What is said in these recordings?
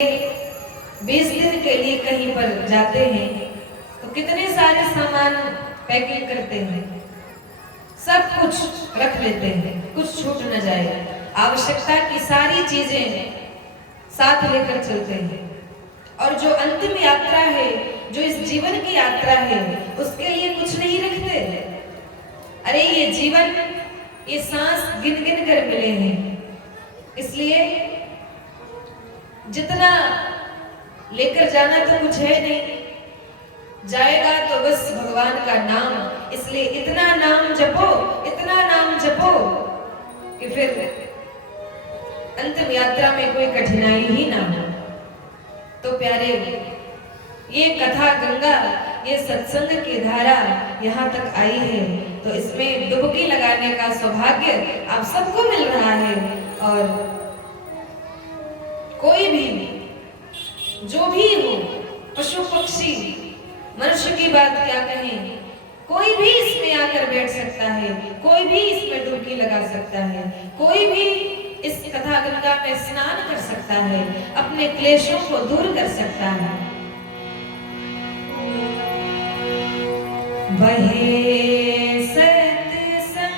20 दिन के लिए कहीं पर जाते हैं तो कितने सारे सामान पैकिंग करते हैं, सब कुछ रख लेते हैं, कुछ छूट न जाए। आवश्यकता की सारी चीजें साथ लेकर चलते हैं। और जो अंतिम यात्रा है, जो इस जीवन की यात्रा है, उसके लिए कुछ नहीं रखते। अरे ये जीवन, ये सांस गिन गिन कर मिले हैं, इसलिए जितना लेकर जाना तो कुछ है नहीं, जाएगा तो बस भगवान का नाम। इसलिए इतना नाम जपो, इतना नाम जपो कि फिर अंतिम यात्रा में कोई कठिनाई ही ना हो। तो प्यारे, ये कथा गंगा, ये सत्संग की धारा यहाँ तक आई है, तो इसमें डुबकी लगाने का सौभाग्य आप सबको मिल रहा है। और कोई भी, जो भी हो, पशु पक्षी मनुष्य की बात क्या कहें, कोई भी इसमें आकर बैठ सकता है, कोई भी इसमें डुबकी लगा सकता है, कोई भी इस कथा गंगा में स्नान कर सकता है, अपने क्लेशों को दूर कर सकता है। बहे सत्संग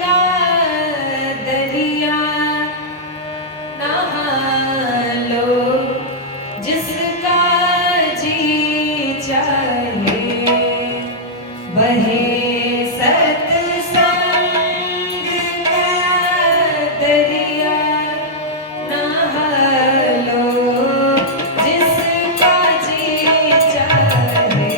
का दरिया, नहा लो जिसका जी चाहे। बहे सत्संग का दरिया, नहा लो जिसका जी चाहे।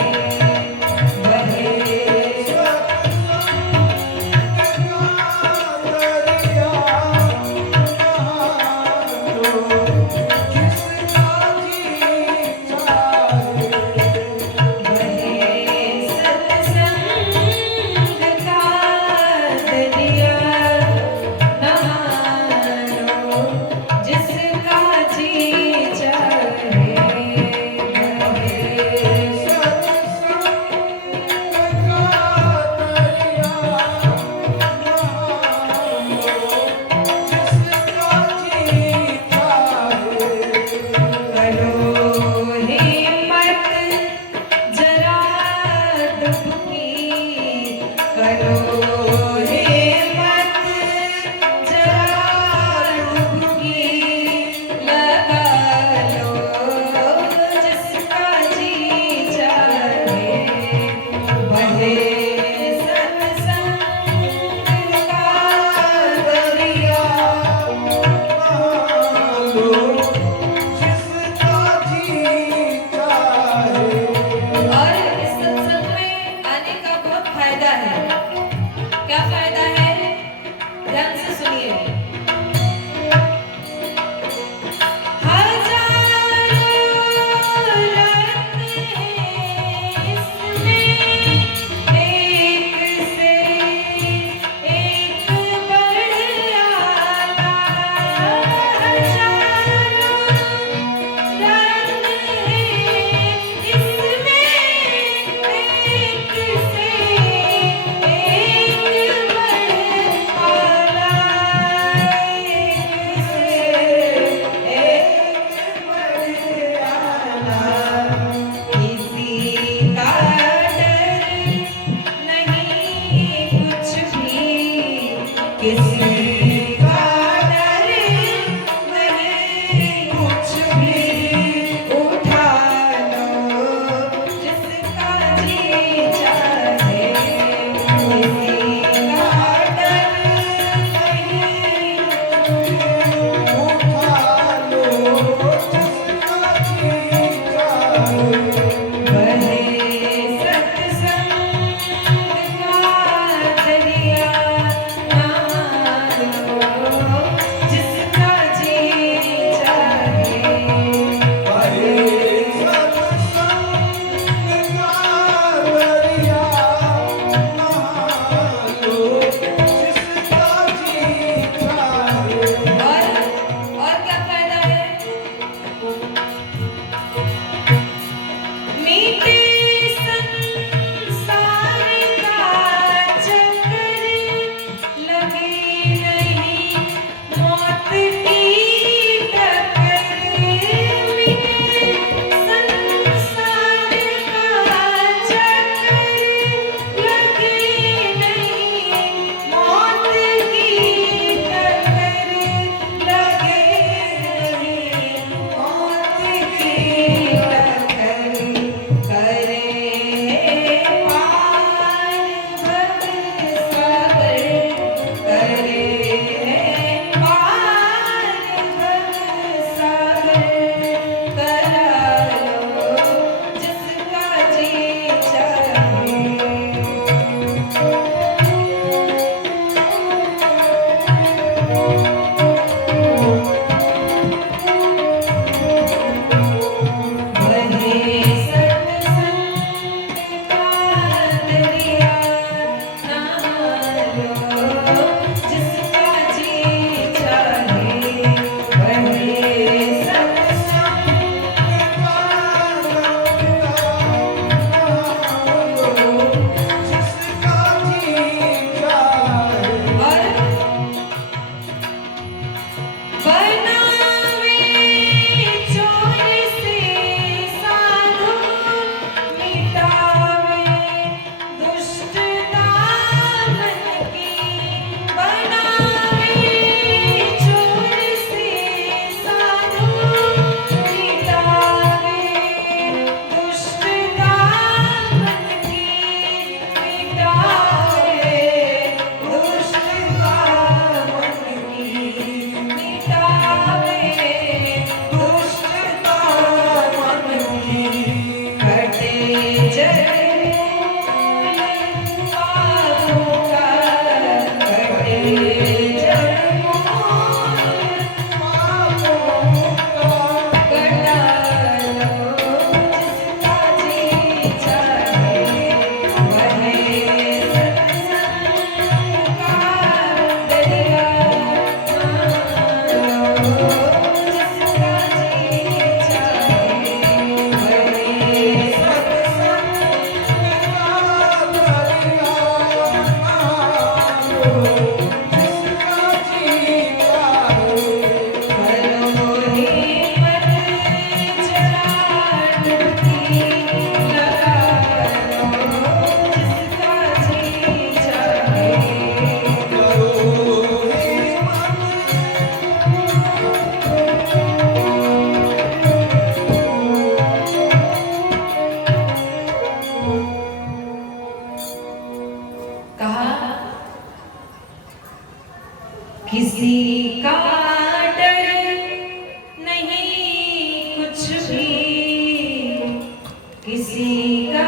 किसी का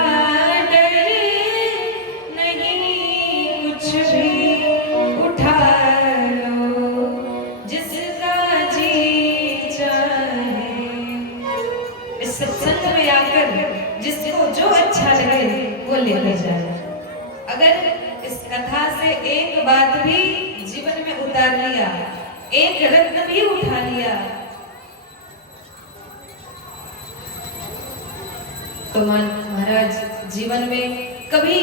डर नहीं, कुछ भी उठा लो जिसका जी चाहे। इस सत्संग में आकर जिसको जो अच्छा लगे वो लेके जाए। अगर इस कथा से एक बात भी जीवन में उतार लिया, एक रत्न भी उठा लिया, तो महाराज जीवन में कभी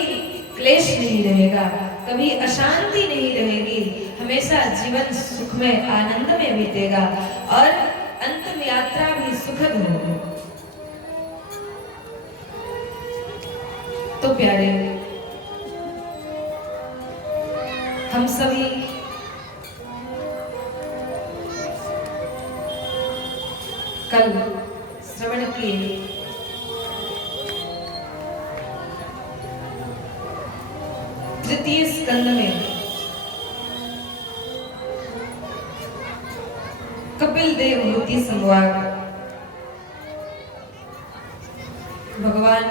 क्लेश नहीं रहेगा, कभी अशांति नहीं रहेगी, हमेशा जीवन सुख में आनंद में बीतेगा और अंतिम यात्रा भी सुखद होगी। तो प्यारे, हम सभी कल श्रवण किए तृतीय स्कंद में कपिल देवहूति संवाद। भगवान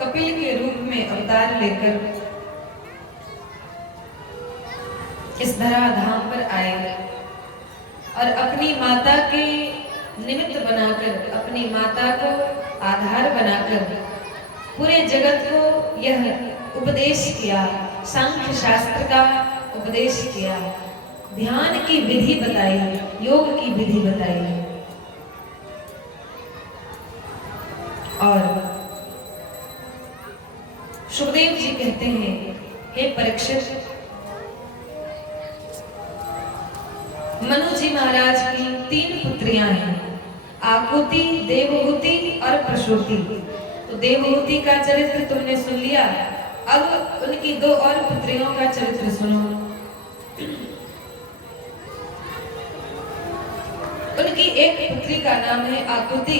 कपिल के रूप में अवतार लेकर इस धराधाम पर आए और अपनी माता के निमित्त बनाकर, अपनी माता को आधार बनाकर पूरे जगत को यह उपदेश किया, सांख्य शास्त्र का उपदेश किया, ध्यान की विधि बताई, योग की विधि बताई। और सुखदेव जी कहते हैं, हे परीक्षित, मनु जी महाराज की 3 पुत्रियां हैं, आकुति, देवहूति और प्रसूति। तो देवहूति का चरित्र तुमने सुन लिया, अब उनकी 2 और पुत्रियों का चरित्र सुनो। उनकी एक पुत्री का नाम है आकुति,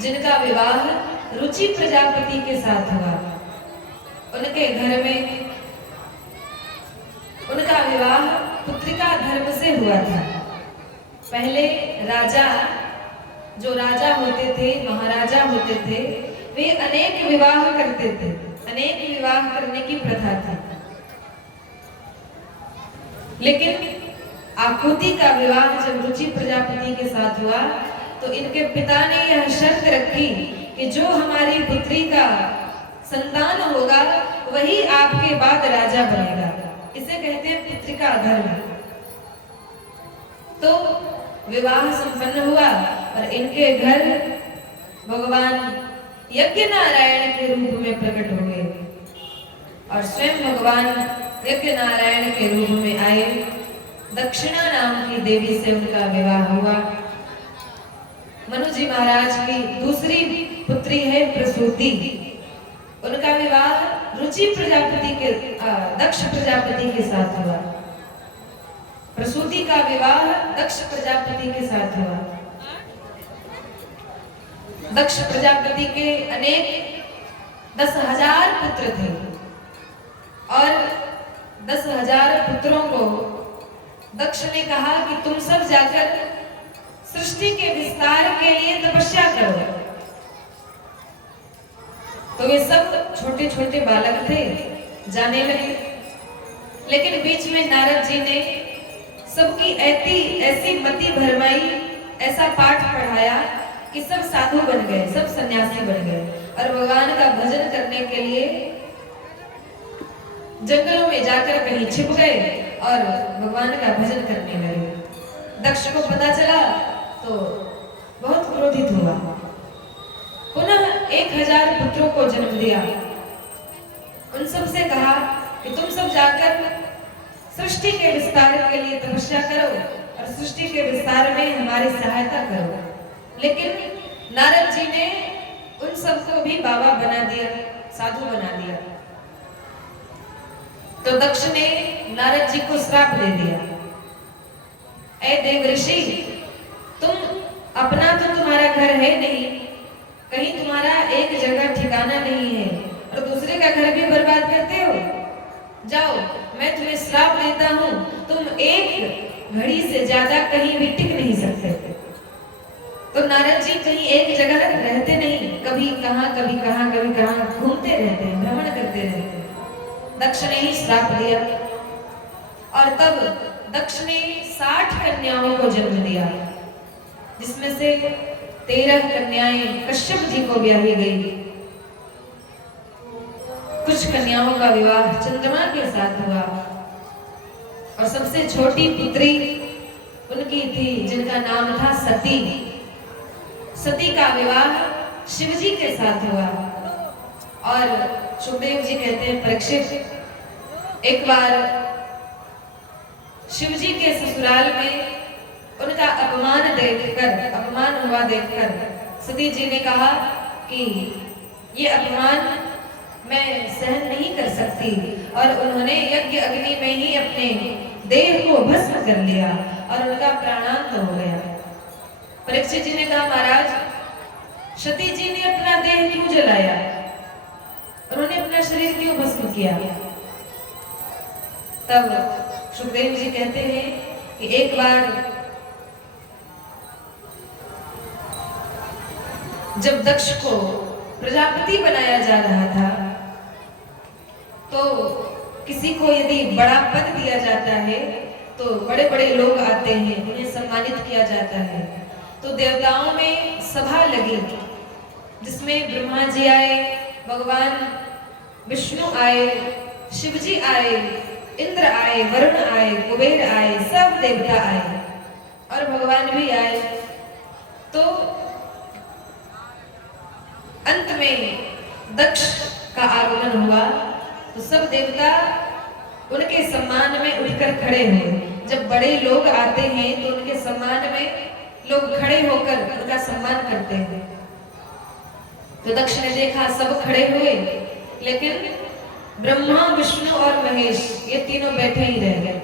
जिनका विवाह रुचि प्रजापति के साथ हुआ। उनके घर में उनका विवाह पुत्रिका धर्म से हुआ था। पहले राजा, जो राजा होते थे, महाराजा होते थे, वे अनेक विवाह करते थे, अनेक विवाह करने की प्रथा थी। लेकिन आकुति का विवाह जब रुचि प्रजापति के साथ हुआ तो इनके पिता ने यह शर्त रखी कि जो हमारी पुत्री का संतान होगा वही आपके बाद राजा बनेगा। इसे कहते हैं पुत्रिका धर्म। तो विवाह संपन्न हुआ और इनके घर भगवान यज्ञ नारायण के रूप में प्रकट हो गए और स्वयं भगवान यज्ञ नारायण के रूप में आए। दक्षिणा नाम की देवी से उनका विवाह हुआ। मनु जी महाराज की दूसरी पुत्री है प्रसूति। उनका विवाह रुचि प्रजापति के दक्ष प्रजापति के साथ हुआ। प्रसूति का विवाह दक्ष प्रजापति के साथ हुआ। दक्ष प्रजापति के अनेक 10,000 पुत्र थे और 10,000 पुत्रों को दक्ष ने कहा कि तुम सब जाकर सृष्टि के विस्तार के लिए तपस्या करो। तो वे सब छोटे छोटे बालक थे, जाने लगे। लेकिन बीच में नारद जी ने सबकी ऐसी मति भरमाई, ऐसा पाठ पढ़ाया कि सब साधु बन गए, सब सन्यासी बन गए और भगवान का भजन करने के लिए जंगलों में जाकर कहीं छिप गए और भगवान का भजन करने लगे। दक्ष को पता चला तो बहुत क्रोधित हुआ। पुनः 1000 पुत्रों को जन्म दिया। उन सब से कहा कि तुम सब जाकर सृष्टि के विस्तार के लिए तपस्या करो और सृष्टि के विस्तार में हमारी सहायता करो। लेकिन नारद जी ने उन सबको भी बाबा बना दिया, साधु बना दिया। तो दक्ष ने नारद जी को श्राप दे दिया, ऐ देव ऋषि, तुम अपना तो तुम्हारा घर है नहीं, कहीं तुम्हारा एक जगह ठिकाना नहीं है और दूसरे का घर भी बर्बाद करते हो। जाओ, मैं तुम्हें श्राप देता हूं, तुम एक घड़ी से ज्यादा कहीं भी टिक नहीं सकते। तो नारद जी कहीं एक जगह रहते नहीं, कभी कहाँ कभी कहाँ कभी कहाँ घूमते रहते हैं, भ्रमण करते रहते हैं। दक्ष ने ही श्राप दिया और तब दक्ष ने 60 कन्याओं को जन्म दिया, जिसमें से 13 कन्याएं कश्यप जी को ब्याही गई। कुछ कन्याओं का विवाह चंद्रमा के साथ हुआ और सबसे छोटी पुत्री उनकी थी जिनका नाम था सती। सती का विवाह शिवजी के साथ हुआ। और सुखदेव जी कहते हैं, परीक्षित, एक बार शिवजी के ससुराल में उनका अपमान हुआ देखकर सती जी ने कहा कि ये अपमान मैं सहन नहीं कर सकती, और उन्होंने यज्ञ अग्नि में ही अपने देह को भस्म कर लिया और उनका प्राणांत हो गया। परीक्षित जी ने कहा, महाराज, सती जी ने अपना देह क्यों जलाया, उन्होंने अपना शरीर क्यों भस्म किया? तब सुखदेव जी कहते हैं कि एक बार जब दक्ष को प्रजापति बनाया जा रहा था, तो किसी को यदि बड़ा पद दिया जाता है तो बड़े बड़े लोग आते हैं, उन्हें सम्मानित किया जाता है। तो देवताओं में सभा लगी, जिसमें ब्रह्मा जी आए, भगवान विष्णु आए, शिव जी आए, इंद्र आए, वरुण आए, कुबेर आए, सब देवता आए और भगवान भी आए। तो अंत में दक्ष का आगमन हुआ तो सब देवता उनके सम्मान में उठकर खड़े हुए। जब बड़े लोग आते हैं तो उनके सम्मान में लोग खड़े होकर उनका सम्मान करते हैं। तो दक्ष ने देखा सब खड़े हुए, लेकिन ब्रह्मा, विष्णु और महेश ये तीनों बैठे ही रह गए।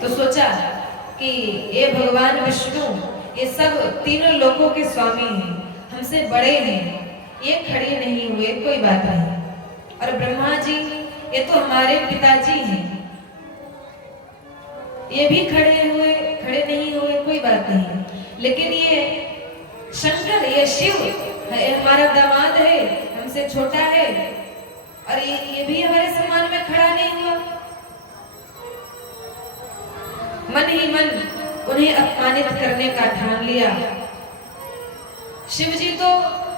तो सोचा कि ये भगवान विष्णु ये सब तीनों लोकों के स्वामी हैं, हमसे बड़े हैं, ये खड़े नहीं हुए, कोई बात नहीं। और ब्रह्मा जी ये तो हमारे पिताजी हैं, ये भी खड़े नहीं हुए, कोई बात नहीं। लेकिन ये शंकर, ये शिव है, हमारा दामाद है, हमसे छोटा है, और ये भी हमारे सम्मान में खड़ा नहीं हुआ। मन ही मन उन्हें अपमानित करने का ठान लिया। शिव जी तो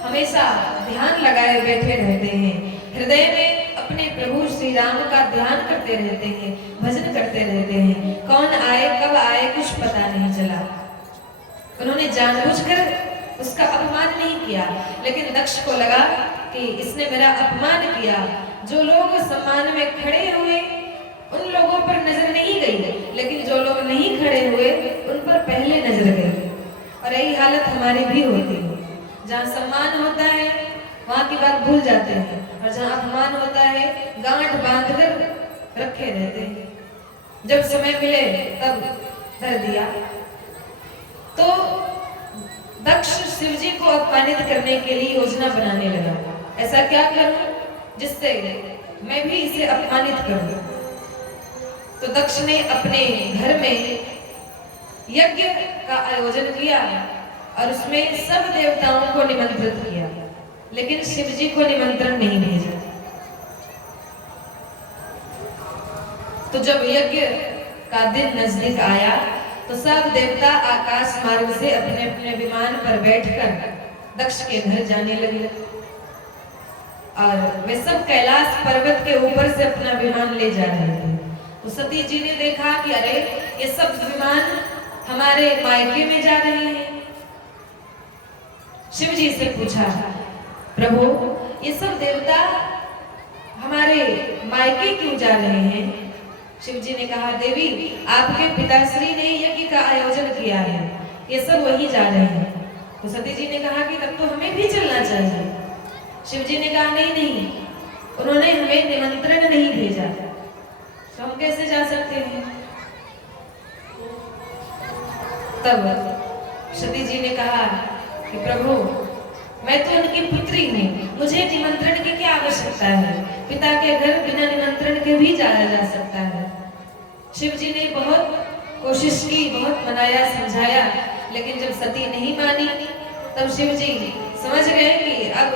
हमेशा ध्यान लगाए बैठे रहते हैं, हृदय में अपने प्रभु श्री राम का ध्यान करते रहते हैं, भजन करते रहते हैं। कौन आए कब आए कुछ पता नहीं चला। उन्होंने जानबूझकर उसका अपमान नहीं किया, लेकिन दक्ष को लगा कि इसने मेरा अपमान किया। जो लोग सम्मान में खड़े हुए उन लोगों पर नजर नहीं गई, लेकिन जो लोग नहीं खड़े हुए उन पर पहले नजर गई। और यही हालत हमारी भी होती है, जहाँ सम्मान होता है वहाँ की बात भूल जाते हैं, और जहाँ अपमान होता है गांठ बांधकर रखे रहते हैं। जब समय मिले तब धर दिया। तो दक्ष शिव जी को अपमानित करने के लिए योजना बनाने लगा, ऐसा क्या करूं जिससे मैं भी इसे अपमानित करूं। तो दक्ष ने अपने घर में यज्ञ का आयोजन किया और उसमें सब देवताओं को निमंत्रित किया, लेकिन शिव जी को निमंत्रण नहीं भेजा। तो जब यज्ञ का दिन नजदीक आया तो सब देवता आकाश मार्ग से अपने अपने विमान पर बैठकर दक्ष के घर जाने लगे, और वे सब कैलाश पर्वत के ऊपर से अपना विमान ले जा रहे थे। तो सती जी ने देखा कि अरे ये सब विमान हमारे मायके में जा रहे हैं। शिव जी से पूछा, प्रभु ये सब देवता हमारे मायके क्यों जा रहे हैं? शिव जी ने कहा, देवी आपके पिताश्री ने यज्ञ का आयोजन किया है, ये सब वही जा रहे हैं। तो सती जी ने कहा कि तब तो हमें भी चलना चाहिए। शिव जी ने कहा नहीं नहीं, उन्होंने हमें निमंत्रण नहीं भेजा, तो हम कैसे जा सकते हैं? तब सती जी ने कहा कि प्रभु मैं तो उनकी पुत्री हूँ, मुझे निमंत्रण की क्या आवश्यकता है? पिता के घर बिना निमंत्रण के भी जाया जा सकता है। शिव जी ने बहुत कोशिश की, बहुत मनाया, समझाया, लेकिन जब सती नहीं मानी तब शिव जी समझ गए कि अब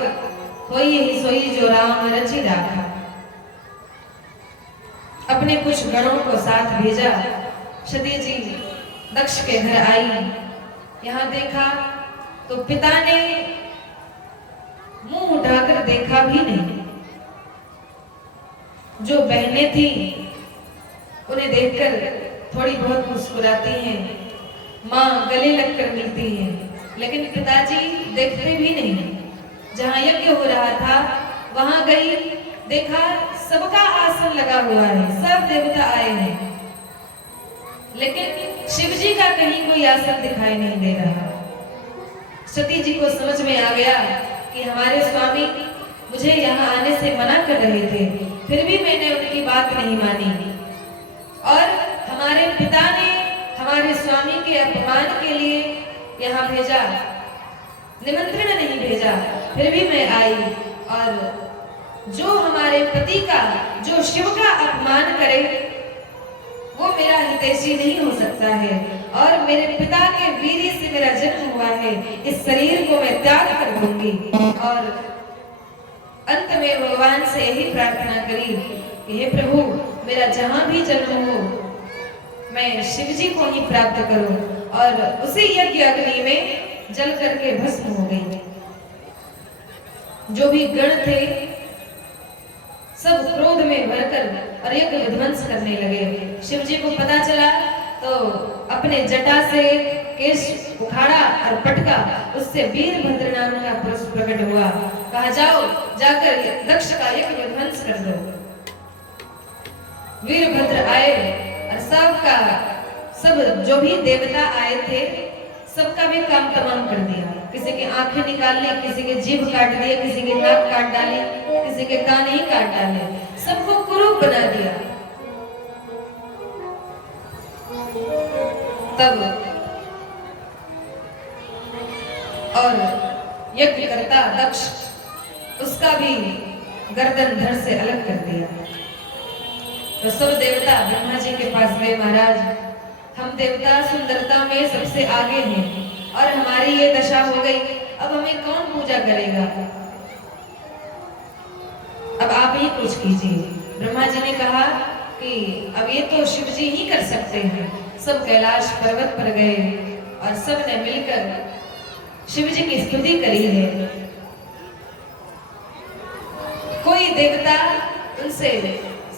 होई ही सोई जो राम रचि राखा। अपने कुछ गणों को साथ भेजा। सती जी दक्ष के घर आई, यहाँ देखा तो पिता ने मुंह उठाकर देखा भी नहीं। जो बहनें थी उन्हें देखकर थोड़ी बहुत मुस्कुराती हैं, माँ गले लगकर मिलती है, लेकिन पिताजी देखते भी नहीं। जहाँ यज्ञ हो रहा था वहां गई, देखा सबका आसन लगा हुआ है, सब देवता आए हैं, लेकिन शिव जी का कहीं कोई आसन दिखाई नहीं दे रहा। सती जी को समझ में आ गया कि हमारे स्वामी मुझे यहाँ आने से मना कर रहे थे, फिर भी मैंने उनकी बात नहीं मानी और हमारे पिता ने हमारे स्वामी के अपमान के लिए यहाँ भेजा, निमंत्रण नहीं भेजा, फिर भी मैं आई। और जो हमारे पति का, जो शिव का अपमान करे वो मेरा हितैषी नहीं हो सकता है, और मेरे पिता के वीर्य से मेरा जन्म हुआ है, इस शरीर को मैं त्याग कर दूंगी। और अंत में भगवान से यही प्रार्थना करी कि हे प्रभु, मेरा जहां भी जन्म हो मैं शिव जी को ही प्राप्त करूं, और उसी यज्ञ अग्नि में जल करके भस्म हो गई। जो भी गण थे सब क्रोध में भरकर और यज्ञ विध्वंस करने लगे। शिव जी को पता चला तो अपने जटा से केश उखाड़ा और पटका, उससे वीरभद्र नाम का पुरुष प्रकट हुआ। कहा जाओ जाकर दक्ष का यज्ञ विध्वंस कर दो। वीरभद्र आए और सब जो भी देवता आए थे सबका भी काम तमाम कर दिया। किसी की आंखें निकाल ली, किसी के जीभ काट दिए, किसी के नाक काट डाले, किसी के कान ही काट डाले, सबको कुरूप बना दिया। तब और यज्ञ करता दक्ष, उसका भी गर्दन धड़ से अलग कर दिया। तो सब देवता ब्रह्मा जी के पास गए, महाराज हम देवता सुंदरता में सबसे आगे हैं और हमारी ये दशा हो गई, अब हमें कौन पूजा करेगा, अब आप ही कुछ कीजिए। ब्रह्मा जी ने कहा कि अब ये तो शिव जी ही कर सकते हैं। सब कैलाश पर्वत पर गए और सब ने मिलकर शिव जी की स्तुति करी है। कोई देवता उनसे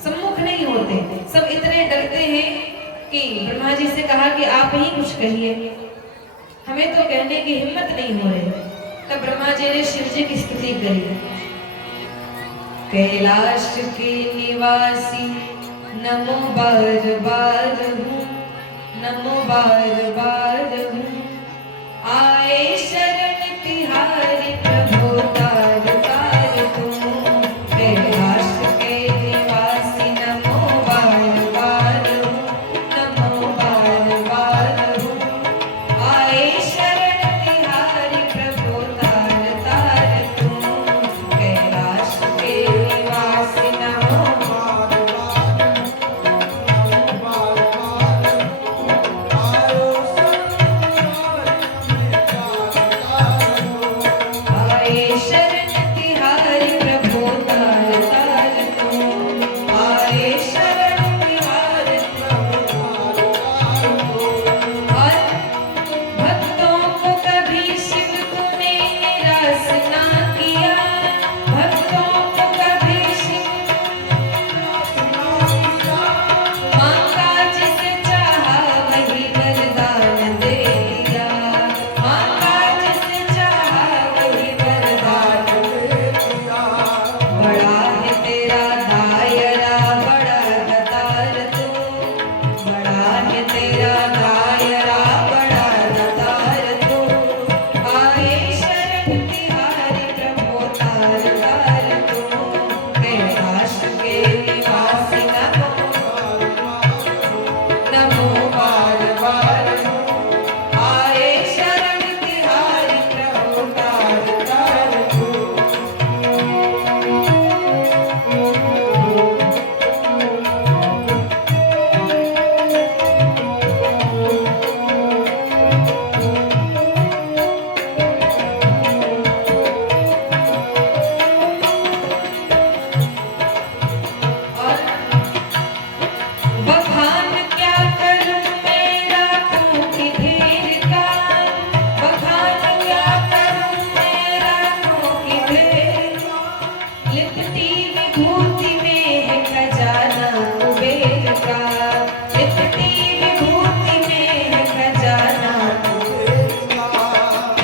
सम्मुख नहीं होते, सब इतने डरते हैं कि ब्रह्मा जी से कहा कि आप ही कुछ कहिए, हमें तो कहने की हिम्मत नहीं हो रही। तब ब्रह्मा जी ने शिव जी की स्तुति करी। कैलाश के निवासी नमो बार बार हूँ, नमो बार बार हूँ, आए शरण तिहारी प्रभु तार तार तू। कैलाश के निवासी नमो बार बार हूँ, नमो बार बार हूँ, आए शरण तिहारी प्रभु तार तार तू। कैलाश के निवासी नमो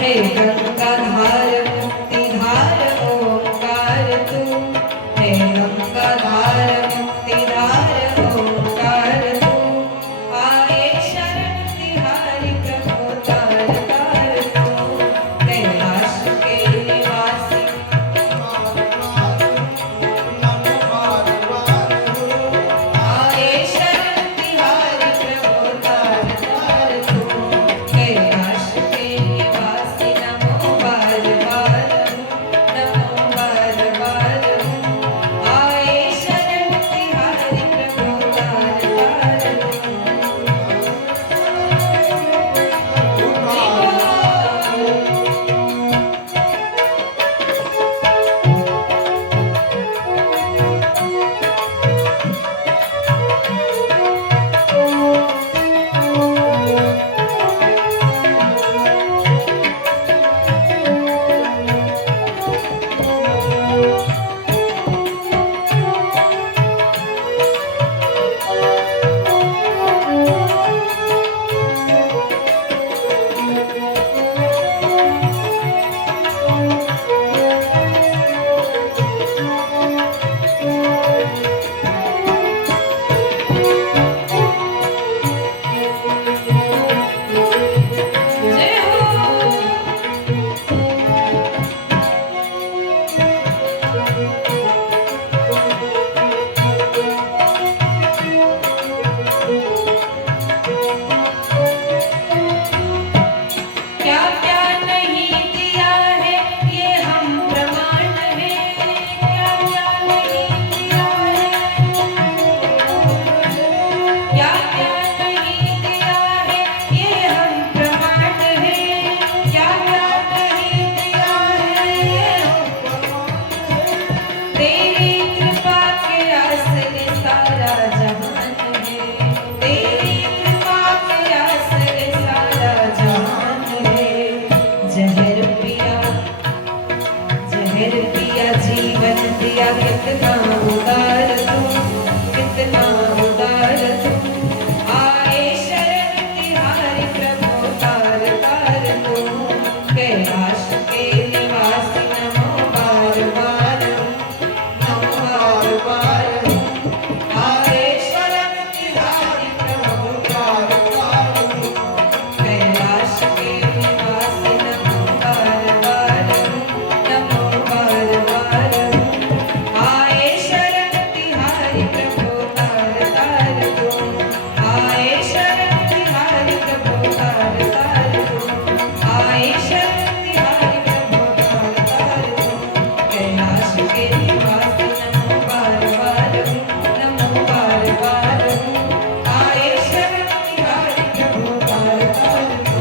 हे गंगाधार मुक्तिधार ओंकार तू, हे गंगाधार मुक्तिधार ओंकार तू, आए शरण तिहारी प्रभु तार तार तू, कैलाश के निवासी आए शरण तिहारी प्रभु तार तार तू, कैलाश के निवासी नमो बार बार, नमो बार बार, आए शरण तिहारी प्रभु तार तार तू। जय हो। क्या क्या नहीं दिया है ये हम प्रमाण है, क्या क्या नहीं दिया है, क्या क्या नहीं दिया है ये हम प्रमाण है, क्या क्या नहीं दिया है ये तेरी कृपा के आसरे सारा जहान है, तेरी कृपा के आसरे सारा जहान है। जहर पिया जीवन दिया कितना उदार तू, कितना उदार तू, आए शरण तिहारी प्रभु तार तार तू, कैलाश के निवासी नमो बार बार, नमो बार बार, आए शरण तिहारी प्रभु तार तार तू, कैलाश के निवासी नमो बार बार, नमो बार बार, आए शरण तिहारी प्रभु तार तार तू, आए शरण तिहारी प्रभु तार तार तू, आए शरण तिहारी प्रभु तार तार तू, कैलाश के निवासी नमो बार बार, नमो बार बार, आए शरण तिहारी प्रभु तार तार तू,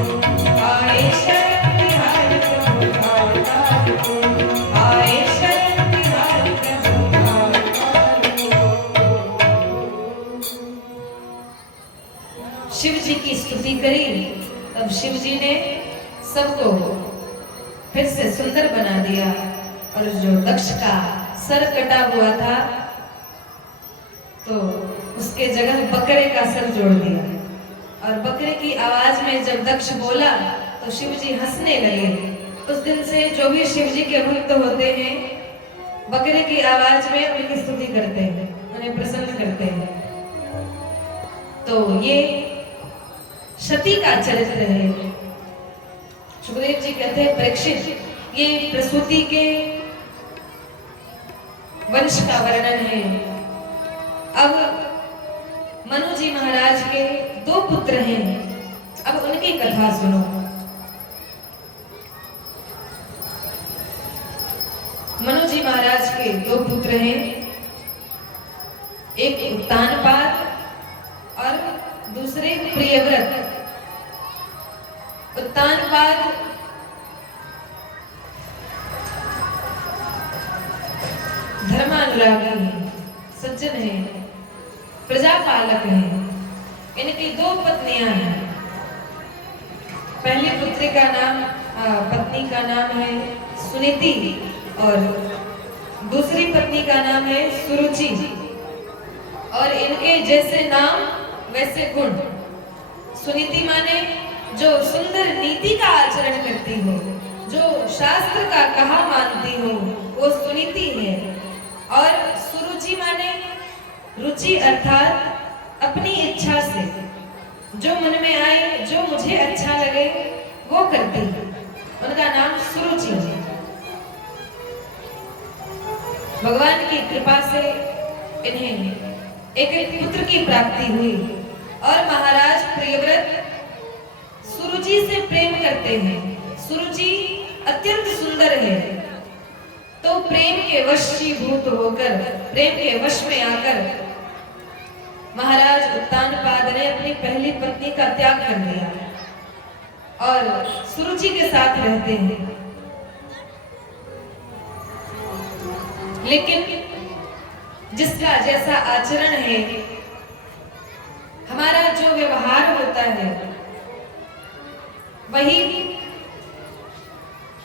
आए शरण तिहारी प्रभु तार तार तू, आए शरण तिहारी प्रभु तार तार तू। शिव जी की स्तुति करी, तब शिव जी ने सबको फिर से सुंदर बना दिया, और जो दक्ष का सर कटा हुआ था तो उसके जगह बकरे का सर जोड़ दिया, और बकरे की आवाज में जब दक्ष बोला तो शिव जी हंसने लगे। उस दिन से जो भी शिव जी के भक्त होते हैं बकरे की आवाज में उनकी स्तुति करते हैं, उन्हें प्रसन्न करते हैं। तो ये सती का चरित्र है। सुखदेव जी कहते हैं परीक्षित, ये प्रसूति के वंश का वर्णन है। अब मनु जी महाराज के 2 पुत्र हैं, अब उनकी कथा सुनो। मनु जी महाराज के 2 पुत्र हैं, एक उत्तानपाद और दूसरे प्रियव्रत। उत्तानपाद धर्मानुरागी है, सज्जन है, प्रजापालक है। इनकी 2 पत्नियां हैं। पहली पुत्री का नाम पत्नी का नाम है सुनीति और दूसरी पत्नी का नाम है सुरुचि। और इनके जैसे नाम वैसे गुण। सुनीति माने जो सुंदर नीति का आचरण करती हो, शास्त्र का कहा मानती हूँ वो सुनीति है। और सुरुचि माने रुचि अर्थात अपनी इच्छा से जो मन में आए, जो मुझे अच्छा लगे वो करती है, उनका नाम सुरुचि है। भगवान की कृपा से इन्हें एक पुत्र की प्राप्ति हुई और महाराज प्रियव्रत सुरुचि से प्रेम करते हैं। सुरुचि अत्यंत सुंदर है, तो प्रेम के वशीभूत होकर, प्रेम के वश में आकर महाराज उत्तानपाद ने अपनी पहली पत्नी का त्याग कर दिया और सुरुचि के साथ रहते हैं। लेकिन जिसका जैसा आचरण है, हमारा जो व्यवहार होता है, वही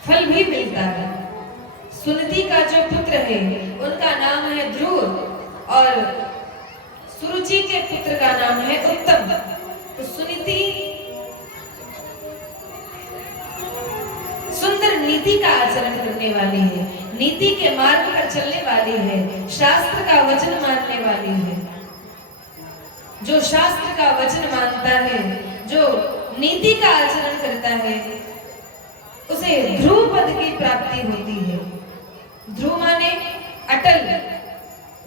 फल भी मिलता है। सुनीति का जो पुत्र है उनका नाम है ध्रुव और सुरुचि के पुत्र का नाम है उत्तम। तो सुनीति सुंदर नीति का आचरण करने वाली है, नीति के मार्ग पर चलने वाली है, शास्त्र का वचन मानने वाली है। जो शास्त्र का वचन मानता है, जो नीति का आचरण करता है, उसे ध्रुव पद की प्राप्ति होती है। ध्रुव माने अटल,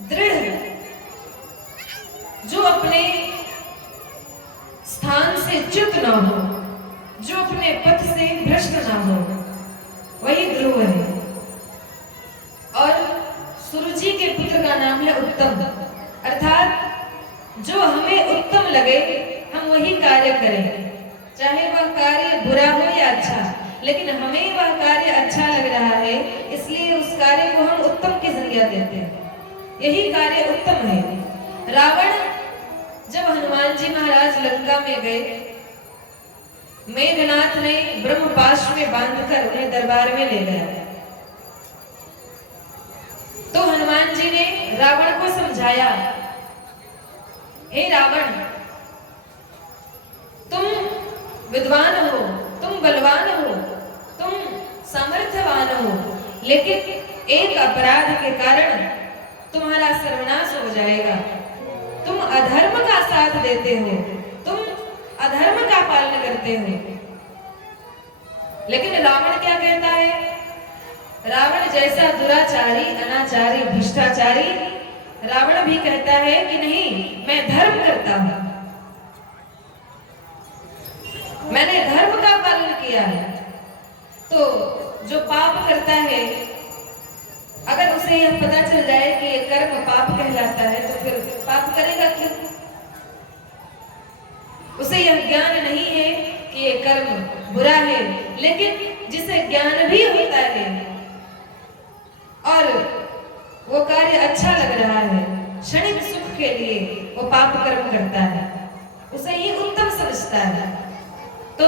दृढ़, जो अपने स्थान से च्युत ना हो, जो अपने पथ से भ्रष्ट ना हो, वही ध्रुव है। और सुरुचि के पुत्र का नाम है उत्तम, अर्थात जो हमें उत्तम लगे हम वही कार्य करें, चाहे वह कार्य बुरा हो या अच्छा, लेकिन हमें वह कार्य अच्छा लग रहा है, इसलिए उस कार्य को हम उत्तम की संज्ञा देते हैं। यही कार्य उत्तम है। रावण जब हनुमान जी महाराज लंका में गए, मेघनाथ ने ब्रह्मपाश में बांधकर उन्हें दरबार में ले गया। तो हनुमान जी ने रावण को समझाया, हे रावण, तुम विद्वान हो, तुम बलवान हो, तुम सामर्थ्यवान हो, लेकिन एक अपराध के कारण तुम्हारा सर्वनाश हो जाएगा। तुम अधर्म का साथ देते हो, तुम अधर्म का पालन करते हो। लेकिन रावण क्या कहता है? रावण जैसा दुराचारी, अनाचारी, भ्रष्टाचारी, रावण भी कहता है कि नहीं, मैं धर्म करता हूं, मैंने धर्म का पालन किया है। तो जो पाप करता है, अगर उसे यह पता चल जाए कि ये कर्म पाप कहलाता है, तो फिर पाप करेगा क्यों? उसे यह ज्ञान नहीं है कि ये कर्म बुरा है। लेकिन जिसे ज्ञान भी होता है और वो कार्य अच्छा लग रहा है, क्षणिक सुख के लिए वो पाप कर्म करता है, उसे ये उत्तम समझता है। तो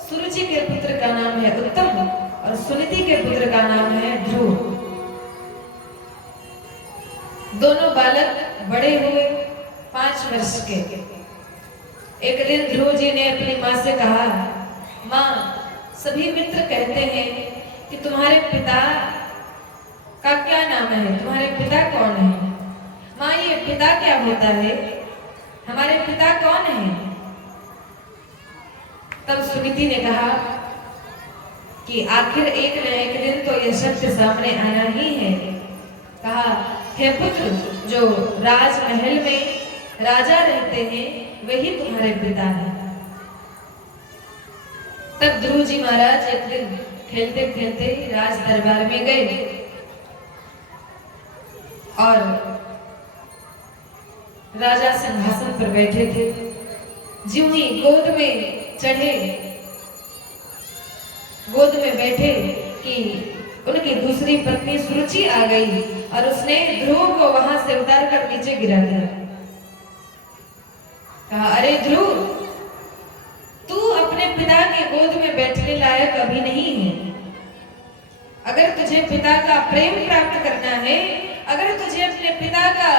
सुरुचि के पुत्र का नाम है उत्तम और सुनीति के पुत्र का नाम है ध्रुव। दोनों बालक बड़े हुए 5 वर्ष के। एक दिन ध्रुव जी ने अपनी माँ से कहा, माँ, सभी मित्र कहते हैं कि तुम्हारे पिता का क्या नाम है, तुम्हारे पिता कौन है? माँ, ये पिता क्या होता है, हमारे पिता कौन है? तब सुनीति ने कहा कि आखिर एक न एक दिन तो यह सत्य सामने आना ही है। कहा, हे पुत्र, जो राजमहल में राजा रहते हैं वही तुम्हारे पिता हैं। तब ध्रुव जी महाराज एक दिन खेलते खेलते राज दरबार में गए और राजा सिंहासन पर बैठे थे। ज्यों ही गोद में चढ़े, गोद में बैठे कि उनकी दूसरी पत्नी सुरुचि आ गई और उसने ध्रुव को वहां से उतार कर नीचे गिरा दिया। कहा, अरे ध्रुव, तू अपने पिता के गोद में बैठने लायक अभी नहीं है। अगर तुझे पिता का प्रेम प्राप्त करना है, अगर तुझे अपने पिता का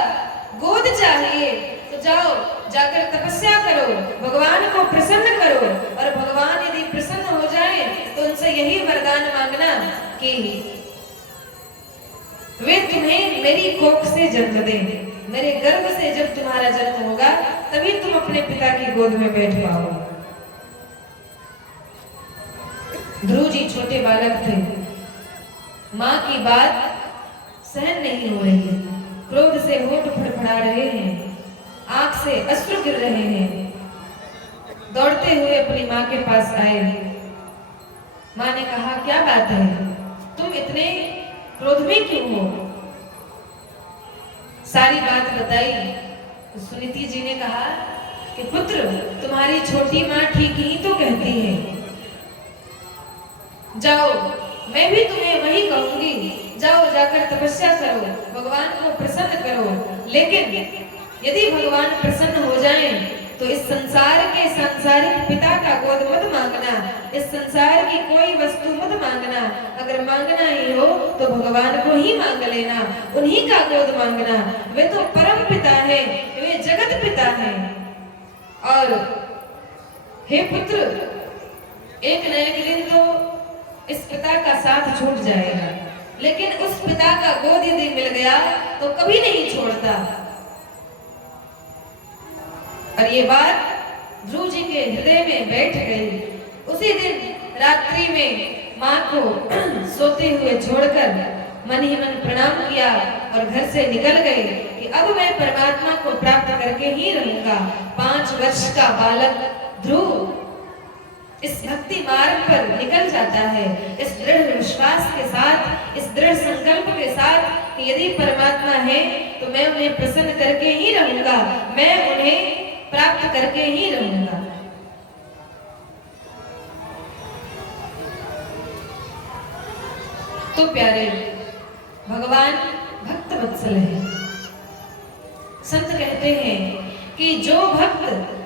गोद चाहिए, तो जाओ, जाकर तपस्या करो, भगवान को प्रसन्न करो, और भगवान यदि प्रसन्न हो जाए तो उनसे यही वरदान वरदान मांगना कि वे तुम्हें मेरी कोख से जन्म दें, मेरे गर्भ से जब तुम्हारा जन्म होगा तभी तुम अपने पिता की गोद में बैठ पाओगे। ध्रुव जी छोटे बालक थे, माँ की बात सहन नहीं हो रही है, क्रोध से होठ फड़फड़ा रहे हैं, आंख से अश्रु गिर रहे हैं। दौड़ते हुए अपनी माँ के पास आए। माँ ने कहा, क्या बात है, तुम इतने क्रोध में क्यों हो? सारी बात बताई। तो सुनीति जी ने कहा कि पुत्र, तुम्हारी छोटी माँ ठीक ही तो कहती है, जाओ मैं भी तुम्हें वही कहूंगी, जाओ जाकर तपस्या करो, भगवान को प्रसन्न करो। लेकिन यदि भगवान प्रसन्न हो जाएं तो इस संसार के सांसारिक पिता का गोद मत मांगना, इस संसार की कोई वस्तु मत मांगना। अगर मांगना ही हो तो भगवान को ही मांग लेना, उन्हीं का गोद मांगना। वे तो परम पिता है, वे जगत पिता है। और हे पुत्र, एक न एक दिन तो इस पिता का साथ छूट जाएगा, लेकिन उस पिता का गोद यदि मिल गया तो कभी नहीं छोड़ता। और ये बात ध्रुव जी के हृदय में बैठ गई। उसी दिन रात्रि में माँ को सोते हुए छोड़कर मन ही मन प्रणाम किया और घर से निकल गए कि अब मैं परमात्मा को प्राप्त करके ही रहूंगा। 5 वर्ष का बालक ध्रुव इस भक्ति मार्ग पर निकल जाता है, इस दृढ़ विश्वास के साथ, इस दृढ़ संकल्प के साथ कि यदि परमात्मा है तो मैं उन्हें प्रसन्न करके ही रहूंगा, मैं उन्हें प्राप्त करके ही रहूंगा। तो प्यारे, भगवान भक्त वत्सल है। संत कहते हैं कि जो भक्त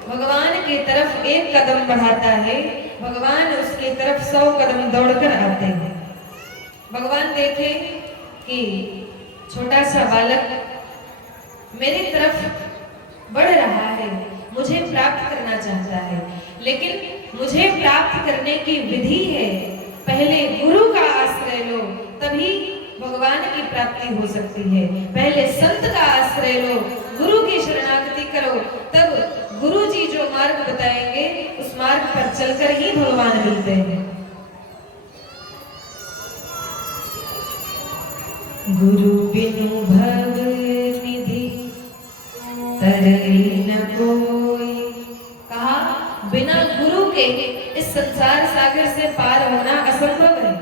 भगवान की तरफ एक कदम बढ़ाता है, भगवान उसकी तरफ 100 कदम दौड़कर आते हैं। भगवान देखे कि छोटा सा बालक मेरी तरफ बढ़ रहा है, मुझे प्राप्त करना चाहता है, लेकिन मुझे प्राप्त करने की विधि है। पहले गुरु का आश्रय लो, तभी भगवान की प्राप्ति हो सकती है। पहले संत का आश्रय लो, गुरु की शरणागति करो, तब गुरु जी जो मार्ग बताएंगे उस मार्ग पर चलकर ही भगवान मिलते हैं। गुरु बिनु भव निधि तरई न कोई। कहा, बिना गुरु के इस संसार सागर से पार होना असंभव है।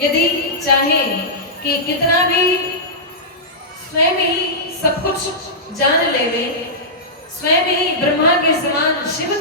यदि चाहें कि कितना भी स्वयं ही सब कुछ जान लेवे, स्वयं ही ब्रह्मा के समान शिव